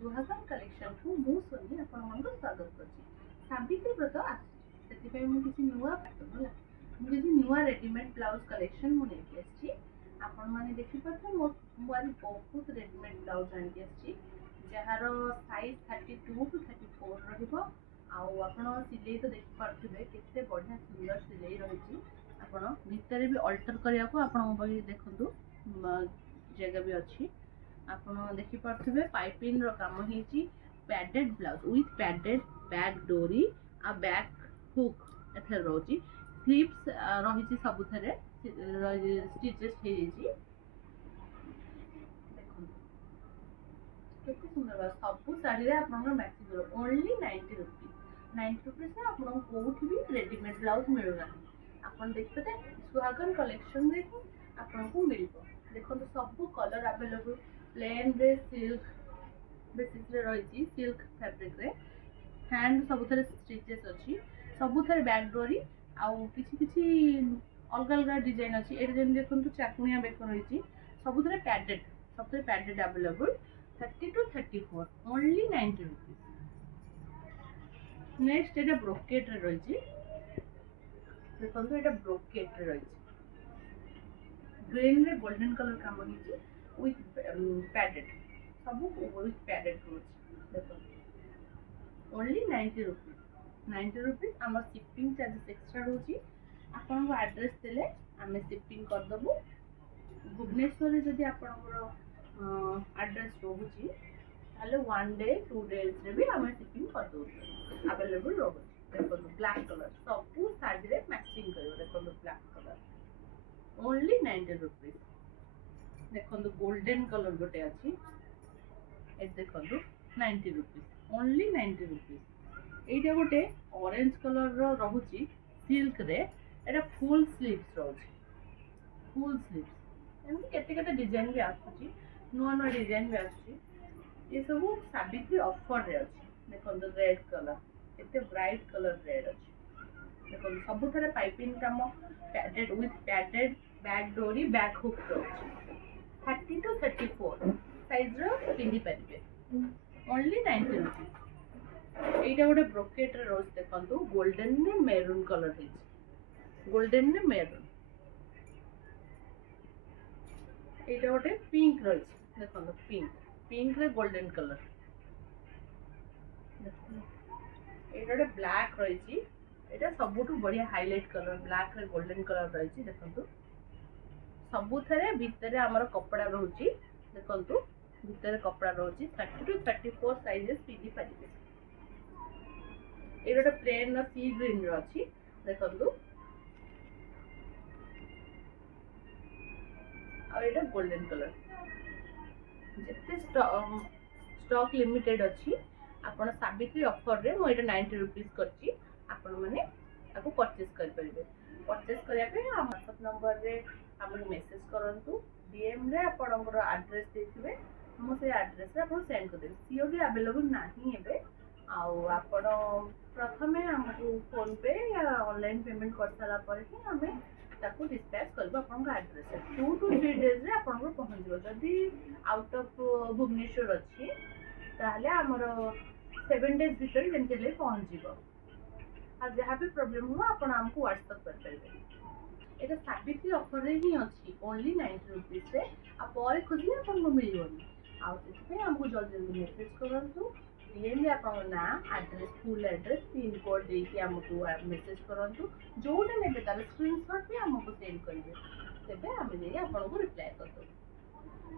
सुहागन कलेक्शन को मु सोनी आपण स्वागत करछि। सावित्री व्रत आछि मु किछि नुआ पैटर्न होला मु किछि नुआ रेडीमेड ब्लाउज कलेक्शन मु नेकी आछि। आपण माने देखि पथि मो मोर बहुत रेडीमेड ब्लाउज आनि आछि जहार साइज 32 टू 34 रहइबो। आउ आपण सिलाई तो देखि पारथिबे केते बढ़िया सुंदर सिलाई रहिछि। आपण भितर भी अल्टर करिया को आपण मोबाइल देखंतु जगह भी अछि। आपण देखि पारथिबे पाइपिंग रो काम हेछि। Padded blouse with padded back डोरी आ बैक हुक एथे रोची स्लीव्स रहिछि सबुथरे स्टिचेस हेछि। देखो केते सुंदर सबु साड़ी रे आपन मैचिंग करो ओनली 90 रुपीस। 90 रुपीस रे आपन कोठी भी रेडीमेड ब्लाउज मिलुना। आपन देखते सुहागन कलेक्शन रे आपन को मिलबो। देखो तो सब कलर अवेलेबल प्लेन रे सिल्क बेसिस रे रहिछि सिल्क फैब्रिक रे हैंड सबुथरे स्टिचेस अछि। सबुथरे बैक डोरी आउ किछि किछि अलग अलग डिजाइन अछि। ए डिजाइन देखन तो चाकनिया बेक रहिछि सबुथरे padded available 30 to 34 only 90 rupees. Next एटा ब्रोकेट रे रहिछि। देखन तो एटा ब्रोकेट रे रहिछि ग्रीन रे गोल्डन कलर काम हेछि विथ पैडेड सब विथ पैडेड रोज। देखो ओनली 90 रुपीस। 90 रुपीस आम शिपिंग चार्जेस एक्स्ट्रा रोची। आपन को एड्रेस देले आमे शिपिंग कर दबु। भुवनेश्वर रे जदी आपन एड्रेस रोहुची ताले 1 डे 2 डेज रे भी आमे शिपिंग कर दउ अवेलेबल रोहुची। देखो ब्लैक कलर सब साड़ी रे मैचिंग करियो। देखो ब्लैक कलर ओनली 90 रुपीस। देखो गोल्डन कलर गोटे अछि ए देखो 90 रुपीस ओनली 90 रुपीस। एटा गोटे ऑरेंज कलर रो रहुची सिल्क रे एटा फुल स्लीव्स रहुची फुल स्लीव्स एमि केते केते डिजाइन भी आछुची नुवा नुवा डिजाइन भी आछुची। ये सब सावित्री ऑफर रे अछि। देखो रेड कलर केते ब्राइट कलर रेड अछि। देखो सब थरे पाइपिंग काम पैडेड विथ पैडेड बैक डोरी बैक हुक रहुची 30 टू 34 साइज रो पिंदी परिबे ओनली 90 रुपीस। एटा गोटे ब्रोकेट रे रोज देखंतु गोल्डन ने मेरून कलर हेछि गोल्डन ने मेरून। एटा गोटे पिंक रहिछि देखंतु पिंक रे गोल्डन कलर। एटा गोटे ब्लैक रहिछि एटा सबुठु बढ़िया हाईलाइट कलर ब्लैक रे गोल्डन कलर रहिछि। देखंतु सबु थरे भितरे हमर कपड़ा रहउची। देखंतु भितरे कपड़ा रहउची 30 टू 34 साइजेस पिदी परिबे। ए गोटे प्लेन रो सी ग्रीन रो अछि। देखंतु आ एटा गोल्डन कलर जेते स्टॉक लिमिटेड अछि। आपण सावित्री ऑफर रे मो एटा 90 रुपीस करछि। आपण माने ताको परचेज कर परिबे। परचेज करिया पे हम व्हाट्सएप नंबर रे हमन मेसेज करंतु डीएम रे आपनकर एड्रेस देथिबे हम से एड्रेस रे आपन सेंड कर देबे। सीओडी अवेलेबल नाही हेबे आउ आपण प्रथमे हमकु फोन पे या ऑनलाइन पेमेंट कर साला पर ही हमें ताको डिस्पैच करबो आपनकर एड्रेस रे 2 टू 3 डेज रे आपनकर पहुंच जिवो। जदी आउट ऑफ भुवनेश्वर अछि ताहले हमर 7 डेज भीतर जेंटली पहुंच जिवो। आ जहाँ भी प्रॉब्लम हो आपण हमकु व्हाट्सएप कर देबे। एटा सावित्री ऑफर रे ही अछि ओनली 90 रुपीस रे आ पर खोजले आपन को मिलियोनी। आ सेते हमकु जल्दी जल्दी मेसेज करंतु डीएम रे आपन ना address full address pin code दे के हमकु मेसेज करंतु जोटा नेबे तार स्क्रीनशॉट भी हमकु सेंड करिवे तेबे हम नै आपन को रिप्लाई कर दो।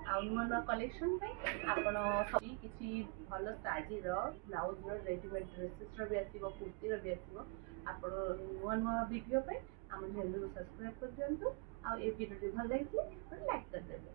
आ नुवा कलेक्शन पे आपन सभी किछि भलो साड़ी रो ब्लाउज रो रेडीमेड ड्रेसेस रो भी आसीबो कुर्ती रो भी आसीबो। आपन नुवा वीडियो पे हम चैनल को सब्सक्राइब कर दियंतु आ ए वीडियो भल लागिले लाइक कर देबे।